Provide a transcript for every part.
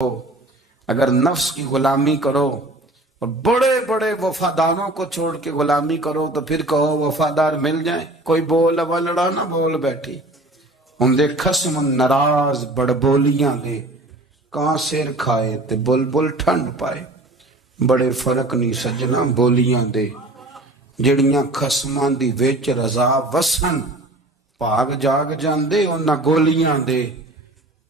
اگر نفس کی غلامی کرو اور بڑے بڑے وفاداروں کو چھوڑ کے غلامی کرو تو پھر کہو وفادار مل جائیں، کوئی بول ابا لڑا نہ بول بیٹھی ہوں دے خصم ناراض بڑ بولیاں دے کہاں سیر کھائے تے بلبل ٹھنڈ پائے۔ بڑے فرق نہیں سجنا بولیاں دے جڑیاں خصماں دی وچ رضا وسن پاگ جاگ جاندے انہاں گولیاں دے۔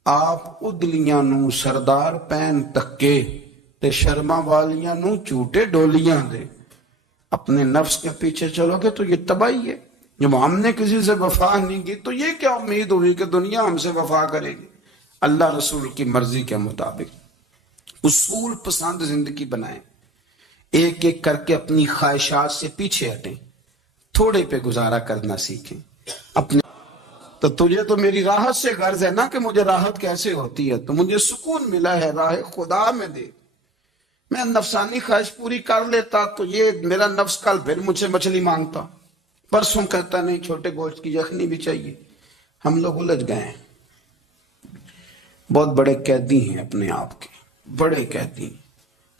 آپ ادلیاں نو سردار پین تکے تے شرما والیاں نو چوٹے ڈولیاں دے۔ اپنے نفس کے پیچھے چلو گے تو یہ تباہی ہے۔ جب ہم نے کسی سے وفا نہیں کی تو یہ کیا امید ہوئی کہ دنیا ہم سے وفا کرے گی؟ اللہ رسول کی مرضی کے مطابق اصول پسند زندگی بنائیں، ایک ایک کر کے اپنی خواہشات سے پیچھے ہٹیں، تھوڑے پہ گزارا کرنا سیکھیں۔ اپنے تو تجھے تو میری راحت سے غرض ہے نا کہ مجھے راحت کیسے ہوتی ہے، تو مجھے سکون ملا ہے راہ خدا میں دے۔ میں نفسانی خواہش پوری کر لیتا تو یہ میرا نفس کل پھر مجھ سے مچھلی مانگتا، پرسوں کہتا نہیں چھوٹے گوشت کی یخنی بھی چاہیے۔ ہم لوگ الجھ گئے ہیں، بہت بڑے قیدی ہیں اپنے آپ کے، بڑے قیدی ہیں،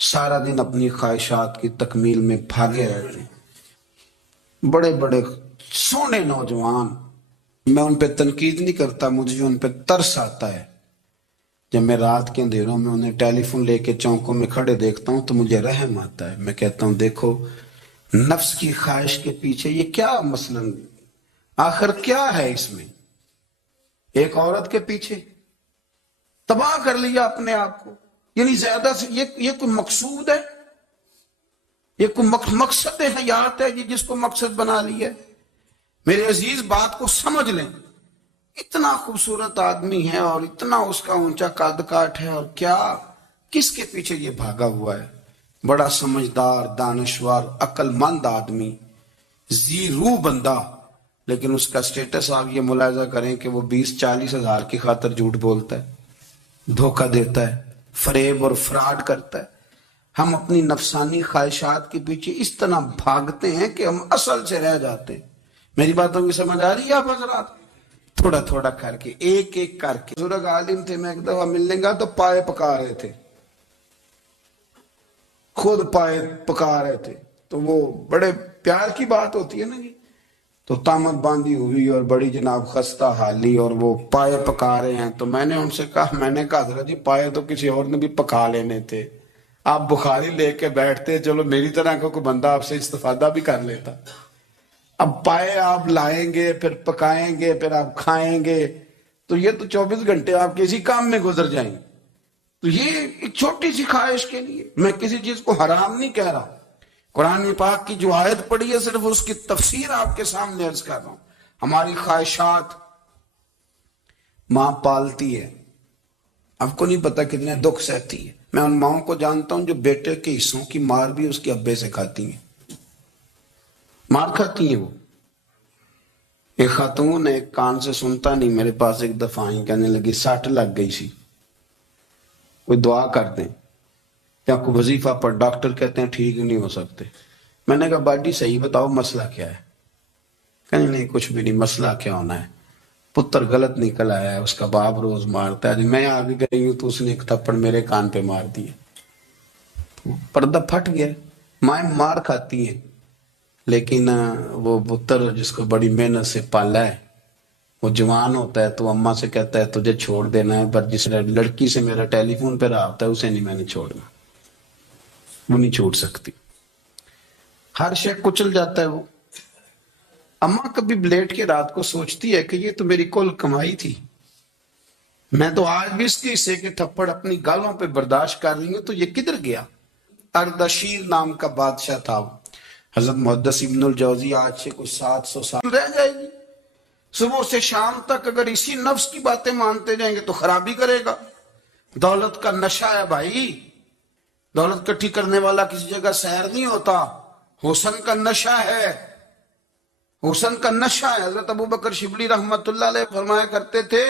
سارا دن اپنی خواہشات کی تکمیل میں بھاگے رہتے ہیں۔ بڑے بڑے سونے نوجوان، میں ان پہ تنقید نہیں کرتا، مجھے ان پہ ترس آتا ہے۔ جب میں رات کے اندھیروں میں انہیں ٹیلی فون لے کے چوکوں میں کھڑے دیکھتا ہوں تو مجھے رحم آتا ہے۔ میں کہتا ہوں دیکھو نفس کی خواہش کے پیچھے یہ کیا مثلا آخر کیا ہے اس میں؟ ایک عورت کے پیچھے تباہ کر لیا اپنے آپ کو، یعنی زیادہ سے یہ کوئی مقصود ہے؟ یہ کوئی مقصد حیات ہے جس کو مقصد بنا لیا ہے؟ میرے عزیز بات کو سمجھ لیں، اتنا خوبصورت آدمی ہے اور اتنا اس کا اونچا قد کاٹ ہے، اور کیا کس کے پیچھے یہ بھاگا ہوا ہے؟ بڑا سمجھدار، دانشور، عقل مند آدمی، ذی روح بندہ، لیکن اس کا سٹیٹس آپ یہ ملاحظہ کریں کہ وہ 20-40 ہزار کی خاطر جھوٹ بولتا ہے، دھوکہ دیتا ہے، فریب اور فراڈ کرتا ہے۔ ہم اپنی نفسانی خواہشات کے پیچھے اس طرح بھاگتے ہیں کہ ہم اصل سے رہ جاتے ہیں۔ میری باتوں کی سمجھ آ رہی ہے آپ حضرات؟ تھوڑا تھوڑا کر کے، ایک ایک کر کے۔ بزرگ عالم تھے، میں ایک دفعہ ملنے گا تو پائے پکا رہے تھے، خود پائے پکا رہے تھے، تو وہ بڑے پیار کی بات ہوتی ہے نا جی، تو تامت باندھی ہوئی اور بڑی جناب خستہ حالی، اور وہ پائے پکا رہے ہیں۔ تو میں نے ان سے کہا حضرت جی پائے تو کسی اور نے بھی پکا لینے تھے، آپ بخاری لے کے بیٹھتے، چلو میری طرح کا کوئی بندہ آپ سے استفادہ بھی کر لیتا۔ اب پائے آپ لائیں گے، پھر پکائیں گے، پھر آپ کھائیں گے، تو یہ تو 24 گھنٹے آپ کسی کام میں گزر جائیں گے۔ تو یہ ایک چھوٹی سی خواہش کے لیے میں کسی چیز کو حرام نہیں کہہ رہا، قرآن پاک کی جو آیت پڑھی ہے صرف اس کی تفسیر آپ کے سامنے عرض کر رہا ہوں۔ ہماری خواہشات ماں پالتی ہے، آپ کو نہیں پتا کتنے دکھ سہتی ہے۔ میں ان ماؤں کو جانتا ہوں جو بیٹے کے حصوں کی مار بھی اس کے ابے سے کھاتی ہیں، مار کھاتی ہیں وہ۔ ایک خاتون ایک کان سے سنتا نہیں، میرے پاس ایک دفعہ آئی، کہنے لگی 60 لگ گئی سی، کوئی دعا کر دیں یا کوئی وظیفہ پر، ڈاکٹر کہتے ہیں ٹھیک نہیں ہو سکتے۔ میں نے کہا باجی صحیح بتاؤ مسئلہ کیا ہے؟ کہنے نہیں کچھ بھی نہیں، مسئلہ کیا ہونا ہے، پتر غلط نکل آیا ہے، اس کا باپ روز مارتا ہے، میں آ بھی گئی ہوں تو اس نے ایک تھپڑ میرے کان پہ مار دیا، پردہ پھٹ گیا۔ مائیں مار کھاتی ہیں، لیکن وہ پتر جس کو بڑی محنت سے پالا ہے، وہ جوان ہوتا ہے تو اماں سے کہتا ہے تجھے چھوڑ دینا ہے، پر جس لڑکی سے میرا ٹیلی فون پہ رابطہ ہے اسے نہیں میں نے چھوڑنا، وہ نہیں چھوڑ سکتی، ہر شے کچل جاتا ہے وہ۔ اماں کبھی لیٹ کے رات کو سوچتی ہے کہ یہ تو میری کل کمائی تھی، میں تو آج بھی اس کے حصے کے تھپڑ اپنی گالوں پہ برداشت کر رہی ہوں، تو یہ کدھر گیا؟ اردشیر نام کا بادشاہ تھا، حضرت محدث ابن الجوزی آج سے کچھ 700 سال رہ جائے گی، صبح سے شام تک اگر اسی نفس کی باتیں مانتے جائیں گے تو خرابی کرے گا۔ دولت کا نشہ ہے بھائی، دولت کٹھی کرنے والا کسی جگہ سیر نہیں ہوتا، حسن کا نشہ ہے، حسن کا نشہ ہے۔ حضرت ابوبکر شبلی رحمت اللہ علیہ فرمایا کرتے تھے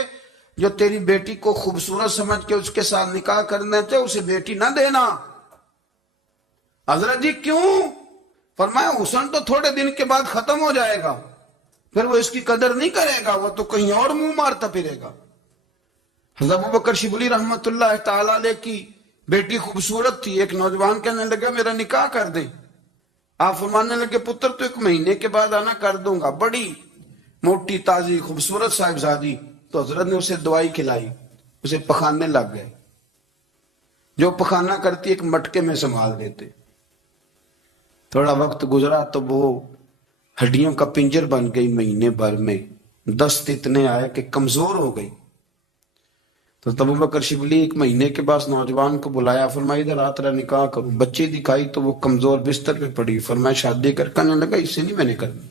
جو تیری بیٹی کو خوبصورت سمجھ کے اس کے ساتھ نکاح کرنا چاہے اسے بیٹی نہ دینا۔ حضرت جی کیوں؟ فرمایا حسن تو تھوڑے دن کے بعد ختم ہو جائے گا، پھر وہ اس کی قدر نہیں کرے گا، وہ تو کہیں اور منہ مارتا پھرے گا۔ حضرت ابوبکر شبلی رحمت اللہ تعالی علیہ کی بیٹی خوبصورت تھی. ایک نوجوان کہنے لگا میرا نکاح کر دیں. آپ فرمانے لگے پتر تو 1 مہینے کے بعد آنا کر دوں گا. بڑی موٹی تازی خوبصورت صاحبزادی. تو حضرت نے اسے دوائی کھلائی, اسے پخانے لگ گئے. جو پخانہ کرتی ایک مٹکے میں سنبھال دیتے. تھوڑا وقت گزرا تو وہ ہڈیوں کا پنجر بن گئی. مہینے بھر میں دست اتنے آئے کہ کمزور ہو گئی. تو ابوبکر شبلی 1 مہینے کے بعد نوجوان کو بلایا, فرمایا ادھر آ تیرا نکاح کروں. بچی دکھائی تو وہ کمزور بستر پہ پڑی. فرمایا شادی کر. کہنے لگا اس سے نہیں میں نے کرنی.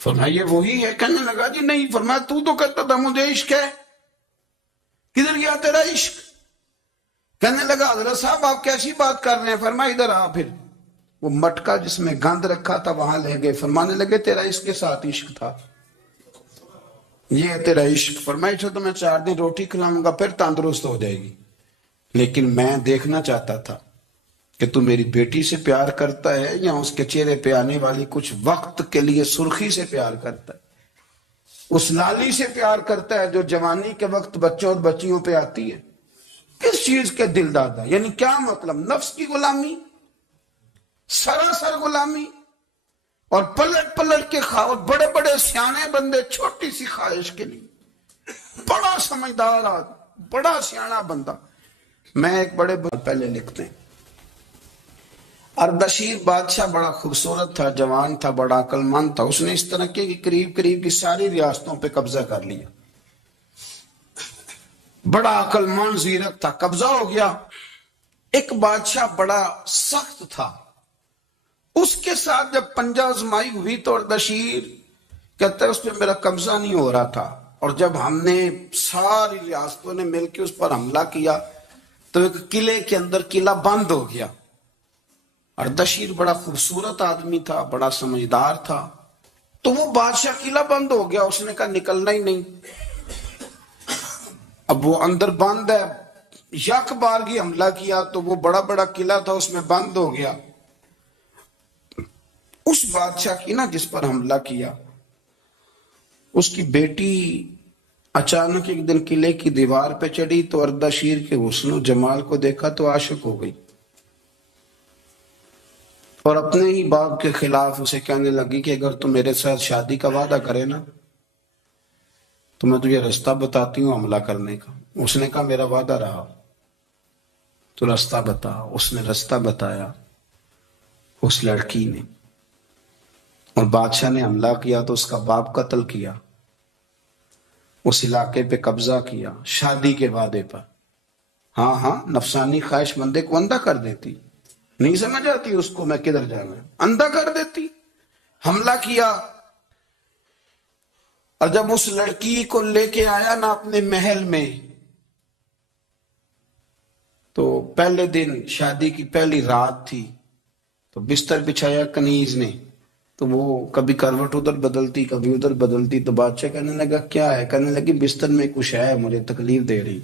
فرمایا یہ وہی ہے. کہنے لگا جی نہیں. فرمایا تو کہتا تھا مجھے عشق ہے, کدھر گیا تیرا عشق؟ کہنے لگا حضرت صاحب آپ کیسی بات کر رہے ہیں؟ فرمایا ادھر آ. پھر وہ مٹکا جس میں گند رکھا تھا وہاں لے گئے. فرمانے لگے تیرا اس کے ساتھ عشق تھا, یہ ہے تیرا عشق. فرمایا تو میں 4 دن روٹی کھلاؤں گا پھر تندرست ہو جائے گی. لیکن میں دیکھنا چاہتا تھا کہ تو میری بیٹی سے پیار کرتا ہے یا اس کے چہرے پہ آنے والی کچھ وقت کے لیے سرخی سے پیار کرتا ہے, اس لالی سے پیار کرتا ہے جو جوانی کے وقت بچوں اور بچیوں پہ آتی ہے. کس چیز کے دل دادا؟ یعنی کیا مطلب؟ نفس کی غلامی, سراسر غلامی. اور پلٹ پلٹ کے خواہش. بڑے بڑے سیانے بندے چھوٹی سی خواہش کے لیے. بڑا سمجھدار آدمی, بڑا سیانا بندہ. میں ایک بڑے پہلے لکھتے ہیں, اردشیر بادشاہ بڑا خوبصورت تھا, جوان تھا, بڑا عقل مند تھا. اس نے اس طرح کی قریب کی ساری ریاستوں پہ قبضہ کر لیا. بڑا عقل مند زیرک تھا, قبضہ ہو گیا. ایک بادشاہ بڑا سخت تھا, اس کے ساتھ جب پنجہ آزمائی ہوئی تو اردشیر کہتا ہے اس پہ میرا قبضہ نہیں ہو رہا تھا. اور جب ہم نے ساری ریاستوں نے مل کے اس پر حملہ کیا تو ایک قلعے کے اندر قلعہ بند ہو گیا. اردشیر بڑا خوبصورت آدمی تھا, بڑا سمجھدار تھا. تو وہ بادشاہ قلعہ بند ہو گیا, اس نے کہا نکلنا ہی نہیں. اب وہ اندر بند ہے, یک بارگی حملہ کیا تو وہ بڑا بڑا قلعہ تھا اس میں بند ہو گیا. اس بادشاہ کی نا جس پر حملہ کیا, اس کی بیٹی اچانک ایک دن قلعے کی دیوار پہ چڑھی تو اردشیر کے حسن و جمال کو دیکھا تو عاشق ہو گئی. اور اپنے ہی باپ کے خلاف اسے کہنے لگی کہ اگر تم میرے ساتھ شادی کا وعدہ کرے نا تو میں تجھے رستہ بتاتی ہوں حملہ کرنے کا. اس نے کہا میرا وعدہ رہا, تو رستہ بتا. اس نے رستہ بتایا اس لڑکی نے, اور بادشاہ نے حملہ کیا تو اس کا باپ قتل کیا, اس علاقے پہ قبضہ کیا شادی کے وعدے پر. ہاں نفسانی خواہش مندے کو اندھا کر دیتی, نہیں سمجھ آتی اس کو میں کدھر جانا, اندھا کر دیتی. حملہ کیا, اور جب اس لڑکی کو لے کے آیا نا اپنے محل میں تو پہلے دن شادی کی پہلی رات تھی تو بستر بچھایا کنیز نے, تو وہ کبھی کروٹ ادھر بدلتی کبھی ادھر بدلتی. تو بادشاہ کہنے لگا کیا ہے؟ کہنے لگی بستر میں کچھ ہے مجھے تکلیف دے رہی.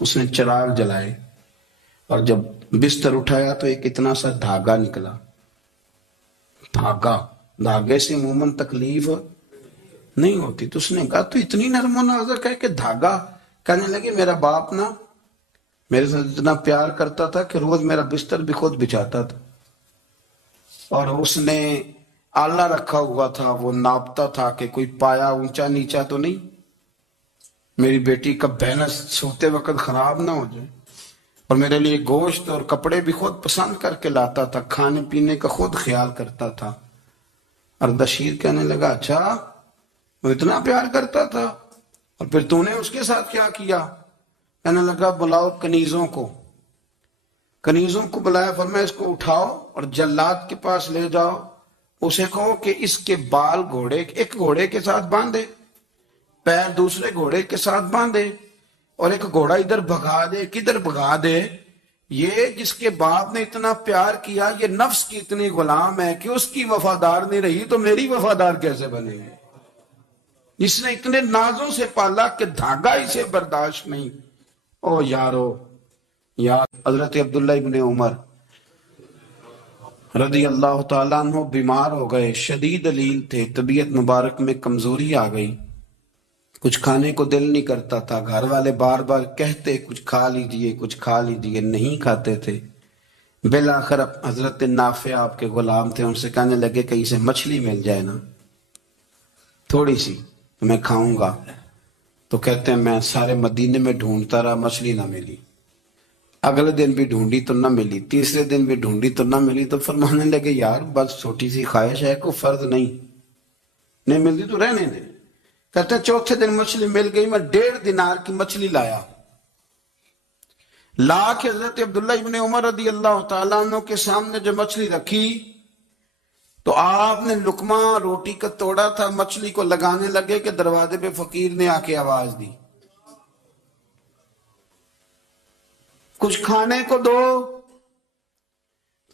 اس نے چراغ جلائے اور جب بستر اٹھایا تو ایک اتنا سا دھاگا نکلا. دھاگے سے عموماً تکلیف نہیں ہوتی. تو اس نے کہا تو اتنی نرم و نازک ہے کہ دھاگا. کہنے لگی میرا باپ نا میرے ساتھ اتنا پیار کرتا تھا کہ روز میرا بستر بھی خود بچھاتا تھا, اور اس نے آلہ رکھا ہوا تھا, وہ ناپتا تھا کہ کوئی پایا اونچا نیچا تو نہیں, میری بیٹی کا بہنس سوتے وقت خراب نہ ہو جائے. اور میرے لیے گوشت اور کپڑے بھی خود پسند کر کے لاتا تھا, کھانے پینے کا خود خیال کرتا تھا. اردشیر کہنے لگا اچھا وہ اتنا پیار کرتا تھا, اور پھر تو نے اس کے ساتھ کیا کیا؟ کہنے لگا بلاؤ کنیزوں کو بلایا. فرمایا اس کو اٹھاؤ اور جلاد کے پاس لے جاؤ, اسے کہو کہ اس کے بال ایک گھوڑے کے ساتھ باندھے, پیر دوسرے گھوڑے کے ساتھ باندھے, اور ایک گھوڑا ادھر بھگا دے. کدھر بھگا دے؟ یہ جس کے باپ نے اتنا پیار کیا یہ نفس کی اتنی غلام ہے کہ اس کی وفادار نہیں رہی تو میری وفادار کیسے بنے گی؟ جس نے اتنے نازوں سے پالا کہ دھاگا اسے برداشت نہیں. او یارو حضرت عبداللہ ابن عمر رضی اللہ تعالیٰ عنہ بیمار ہو گئے, شدید علیل تھے, طبیعت مبارک میں کمزوری آ گئی. کچھ کھانے کو دل نہیں کرتا تھا، گھر والے بار بار کہتے کچھ کھا لیجئے کچھ کھا لیجئے، نہیں کھاتے تھے۔ بالآخر حضرت نافع آپ کے غلام تھے، ان سے کہنے لگے کہیں سے مچھلی مل جائے نا تھوڑی سی تو میں کھاؤں گا۔ تو کہتے ہیں میں سارے مدینے میں ڈھونڈتا رہا، مچھلی نہ ملی، اگلے دن بھی ڈھونڈی تو نہ ملی، تیسرے دن بھی ڈھونڈی تو نہ ملی، تو فرمانے لگے یار بس چھوٹی سی خواہش ہے، کوئی فرض نہیں ملتی تو رہنے دے۔ کہتے ہیں چوتھے دن مچھلی مل گئی، میں 1.5 دینار کی مچھلی لایا، لا کے حضرت عبداللہ ابن عمر رضی اللہ تعالیٰ عنہ کے سامنے جو مچھلی رکھی تو آپ نے لقمہ روٹی کا توڑا تھا، مچھلی کو لگانے لگے کہ دروازے پہ فقیر نے آ کے آواز دی کچھ کھانے کو دو۔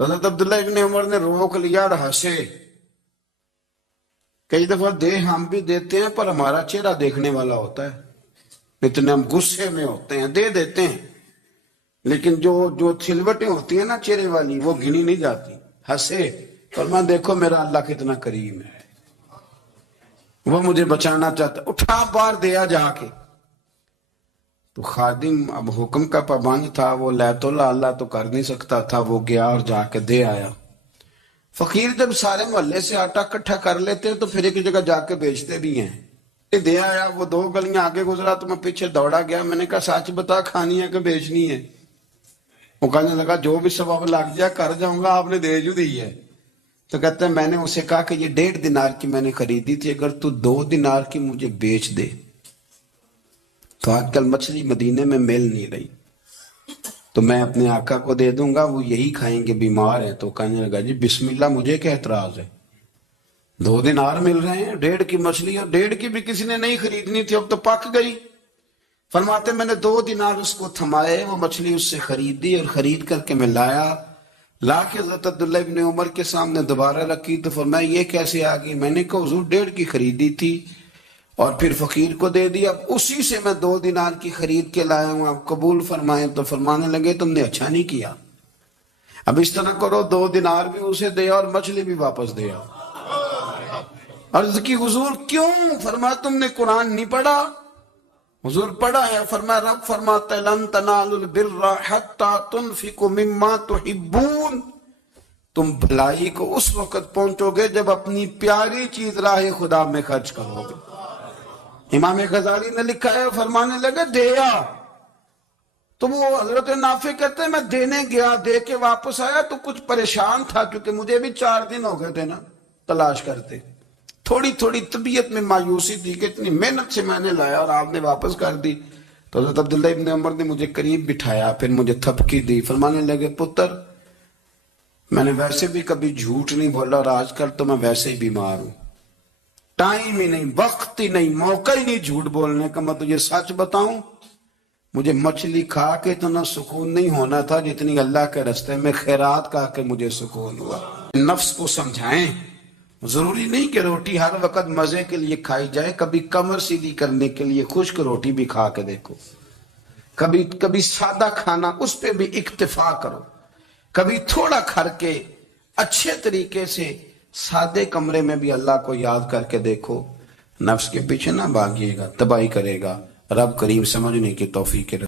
تو حضرت عبداللہ ابن عمر نے روک لیا اور ہنسے۔ کئی دفعہ دے ہم بھی دیتے ہیں پر ہمارا چہرہ دیکھنے والا ہوتا ہے، اتنے ہم غصے میں ہوتے ہیں، دے دیتے ہیں، لیکن جو چھلوٹیں ہوتی ہیں نا چہرے والی وہ گنی نہیں جاتی۔ ہنسے، فرمایا دیکھو میرا اللہ کتنا کریم ہے، وہ مجھے بچانا چاہتا، اٹھا بار دیا جا کے۔ تو خادم اب حکم کا پابند تھا، وہ لیت اللہ تو کر نہیں سکتا تھا، وہ گیا اور جا کے دے آیا۔ فقیر جب سارے محلے سے آٹا اکٹھا کر لیتے ہیں تو پھر ایک جگہ جا کے بیچتے بھی ہیں۔ دے آیا، وہ 2 گلیاں آگے گزرا تو میں پیچھے دوڑا گیا، میں نے کہا سچ بتا کھانی ہے کہ بیچنی ہے؟ وہ کہنے لگا جو بھی ثواب لگ جائے کر جاؤں گا، آپ نے دے جو دی ہے۔ تو کہتے ہیں میں نے اسے کہا کہ یہ 1.5 دینار کی میں نے خریدی تھی، اگر تو 2 دینار کی مجھے بیچ دے تو آج کل مچھلی مدینے میں مل نہیں رہی، تو میں اپنے آقا کو دے دوں گا، وہ یہی کھائیں گے، بیمار ہیں۔ تو کہنے لگا جی بسم اللہ، مجھے کیا اعتراض ہے، 2 دینار مل رہے ہیں، 1.5 کی مچھلی، اور 1.5 کی بھی کسی نے نہیں خریدنی تھی، اب تو پک گئی۔ فرماتے میں نے 2 دینار اس کو تھمائے، وہ مچھلی اس سے خریدی اور خرید کر کے میں لا کے حضرت عبداللہ ابن عمر کے سامنے دوبارہ رکھی۔ تو فرمایا یہ کیسے آ گئی؟ میں نے کہا حضور 1.5 کی خریدی تھی اور پھر فقیر کو دے دی، اب اسی سے میں 2 دینار کی خرید کے لایا ہوں، آپ قبول فرمائیں۔ تو فرمانے لگے تم نے اچھا نہیں کیا، اب اس طرح کرو 2 دینار بھی اسے دے اور مچھلی بھی واپس دے آؤ۔ عرض کی حضور کیوں؟ فرمایا تم نے قرآن نہیں پڑھا؟ حضور پڑھا ہے، فرمایا رب فرماتا ہے لن تنالوا البر حتی تنفقوا مما تحبون، تم بھلائی کو اس وقت پہنچو گے جب اپنی پیاری چیز راہ خدا میں خرچ کرو گے۔ امام غزالی نے لکھا ہے، فرمانے لگے دیا، تو وہ حضرت نافع کہتے ہیں میں دینے گیا، دے کے واپس آیا تو کچھ پریشان تھا کیونکہ مجھے بھی 4 دن ہو گئے تھے نا تلاش کرتے، تھوڑی طبیعت میں مایوسی تھی کہ اتنی محنت سے میں نے لایا اور آپ نے واپس کر دی۔ تو حضرت عبداللہ ابن عمر نے مجھے قریب بٹھایا، پھر مجھے تھپکی دی، فرمانے لگے پتر میں نے ویسے بھی کبھی جھوٹ نہیں بولا اور آج کل تو میں ویسے ہی بیمار ہوں، ٹائم ہی نہیں، وقت ہی نہیں، موقع ہی نہیں جھوٹ بولنے کا، میں تجھے سچ بتاؤں مجھے مچھلی کھا کے اتنا سکون نہیں ہونا تھا جتنی اللہ کے راستے میں خیرات کھا کے مجھے سکون ہوا۔ نفس کو سمجھائیں، ضروری نہیں کہ روٹی ہر وقت مزے کے لیے کھائی جائے، کبھی کمر سیدھی کرنے کے لیے خشک روٹی بھی کھا کے دیکھو، کبھی سادہ کھانا اس پہ بھی اکتفا کرو، کبھی تھوڑا کھر کے اچھے طریقے سے سادے کمرے میں بھی اللہ کو یاد کر کے دیکھو، نفس کے پیچھے نہ بھاگیے گا، تباہی کرے گا۔ رب کریم سمجھنے کی توفیق